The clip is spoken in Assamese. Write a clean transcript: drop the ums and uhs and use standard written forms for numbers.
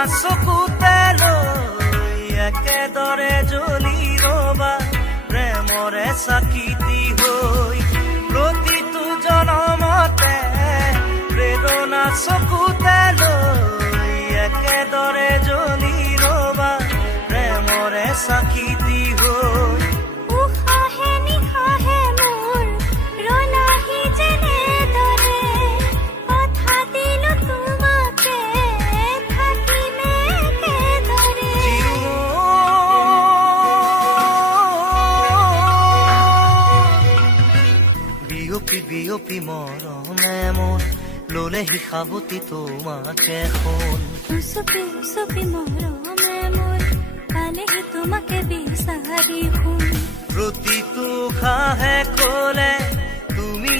চকুতে লৈ একেদৰে জ্বলি ৰবা প্ৰেমৰে চাকিতি হৈ প্ৰতিটো জনমতে প্ৰেৰণা চকুতে লৈ একেদৰে জ্বলি ৰবা প্ৰেমৰে চাকিতি হৈ উশাহে নিশাহে মোৰ ৰলাহি যেনেদৰে কথা দিলো তোমাকে থাকিমে একেদৰে বিয়পি বিয়পি মৰমে মোৰ ললেহি সাৱতি তোমাকে শুন উচপি উচপি মৰমে মোৰ পালেহি তোমাকে বিচাৰি শুন প্ৰতিটো খাহে কলে তুমি